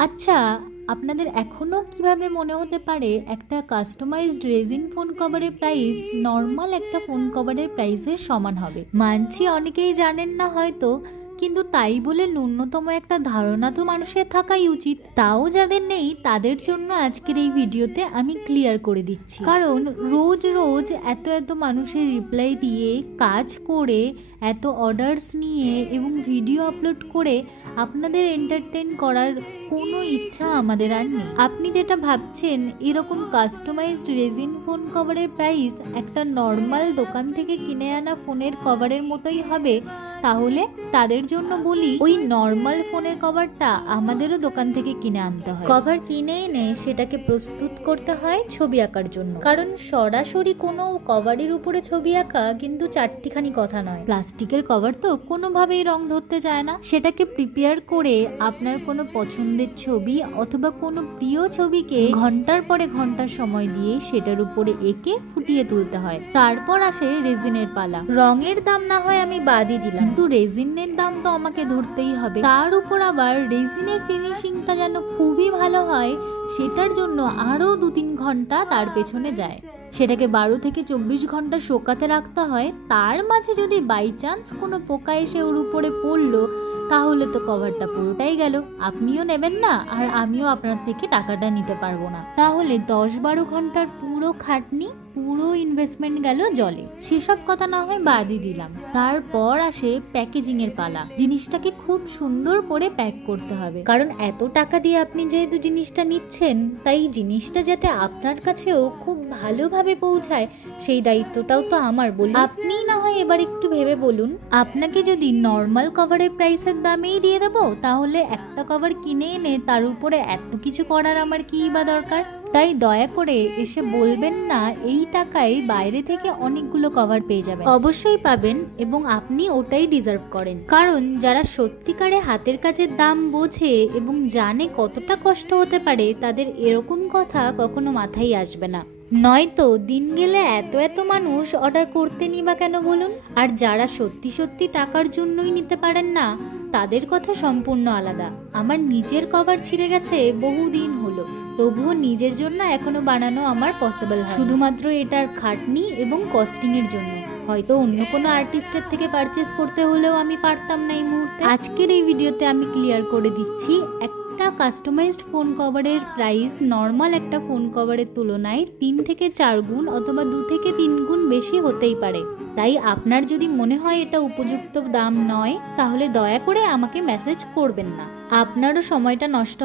আচ্ছা আপনাদের এখনও কীভাবে মনে হতে পারে একটা কাস্টমাইজড রেজিন ফোন কভারের প্রাইস নর্মাল একটা ফোন কভারের প্রাইসের সমান হবে? মানছি অনেকেই জানেন না হয়তো কিন্তু তাই বলে ন্যূনতম একটা ধারণা তো মানুষের থাকাই উচিত। তাও যাদের নেই, তাদের জন্য আজকের এই ভিডিওতে আমি ক্লিয়ার করে দিচ্ছি। কারণ রোজ রোজ এত এত মানুষের রিপ্লাই দিয়ে, কাজ করে, এত অর্ডারস নিয়ে এবং ভিডিও আপলোড করে আপনাদের এন্টারটেন করার কোনো ইচ্ছা আমাদের আর নেই। আপনি যেটা ভাবছেন, এরকম কাস্টমাইজড রেজিন ফোন কভারের প্রাইস একটা নর্মাল দোকান থেকে কিনে আনা ফোনের কভারের মতোই হবে, তাহলে তাদের জন্য বলি, ওই নর্মাল ফোনের কভারটা আমাদেরও দোকান থেকে কিনে আনতে হয়। কভার কিনে এনে সেটাকে প্রস্তুত করতে হয় ছবি আঁকার জন্য। কারণ সরাসরি কোনো কভারের উপরে ছবি আঁকা কিন্তু চারটিখানি কথা নয়। প্লাস্টিকের কভার তো কোনোভাবেই রং ধরতে চায় না। সেটাকে প্রিপেয়ার করে আপনার কোনো পছন্দের ছবি অথবা কোনো প্রিয় ছবিকে ঘণ্টার পরে ঘণ্টা সময় দিয়ে সেটার উপরে এঁকে ফুটিয়ে তুলতে হয়। তারপর আসে রেজিনের পালা। রঙের দাম না হয় আমি বাদই দিলাম। কিন্তু রেজিনের দাম তো আমাকে ধরতেই হবে। তার উপর আবার রেজিনের ফিনিশিংটা যেন খুবই ভালো হয়, সেটার জন্য আরও দু তিন ঘণ্টা তার পেছনে যায়। সেটাকে বারো থেকে চব্বিশ ঘণ্টা শোকাতে রাখতে হয়। তার মাঝে যদি বাই চান্স কোনো পোকা এসে ওর উপরে পড়ল, তাহলে তো কভারটা পুরোটাই গেল। আপনিও নেবেন না, আর আমিও আপনার থেকে টাকাটা নিতে পারব না। তাহলে দশ বারো ঘণ্টার পুরো খাটনি, পুরো ইনভেস্টমেন্ট গেল জলে। সেসব কথা না হয় বাদই দিলাম। তারপর আসে প্যাকেজিং এর পালা। জিনিসটাকে খুব সুন্দর করে প্যাক করতে হবে। কারণ এত টাকা দিয়ে আপনি যেহেতু জিনিসটা নিচ্ছেন, তাই জিনিসটা যাতে আপনার কাছেও খুব ভালোভাবে পৌঁছায়, সেই দায়িত্বটাও তো আমার বলি আপনি না হয় এবার একটু ভেবে বলুন, আপনাকে যদি নর্মাল কভারের প্রাইসের দামেই দিয়ে দেবো, তাহলে একটা কভার কিনে এনে তার উপরে এত কিছু করার আমার কি বা দরকার? তাই দয়া করে এসে বলবেন না, এই টাকায় বাইরে থেকে অনেকগুলো কভার পেয়ে যাবেন। অবশ্যই পাবেন এবং আপনি ওটাই ডিজার্ভ করেন। কারণ যারা সত্যিকারে হাতের কাজের দাম বোঝে এবং জানে কতটা কষ্ট হতে পারে, তাদের এরকম কথা কখনো মাথায় আসবে না। নয়তো দিন গেলে এত এত মানুষ অর্ডার করতে নি বা কেন বলুন? আর যারা সত্যি সত্যি টাকার জন্যই নিতে পারেন না তাদের কথা সম্পূর্ণ আলাদা। আমার নিজের কভার ছিঁড়ে গেছে বহুদিন হলো। তবুও নিজের জন্য এখনও বানানো আমার পসিবল শুধুমাত্র এটার খাটনি এবং কস্টিং এর জন্য। হয়তো অন্য কোনো আর্টিস্টের থেকে পারচেস করতে হলেও আমি পারতাম না এই মুহূর্তে। আজকের এই ভিডিওতে আমি ক্লিয়ার করে দিচ্ছি একটা কাস্টমাইজড ফোন কভারের প্রাইস নর্মাল একটা ফোন কভারের তুলনায় তিন থেকে চার গুণ অথবা দু থেকে তিন গুণ বেশি হতেই পারে। তাই আপনার যদি মনে হয় এটা উপযুক্ত দাম নয়, তাহলে দয়া করে আমাকে মেসেজ করবেন না। আপনারও সময়টা নষ্ট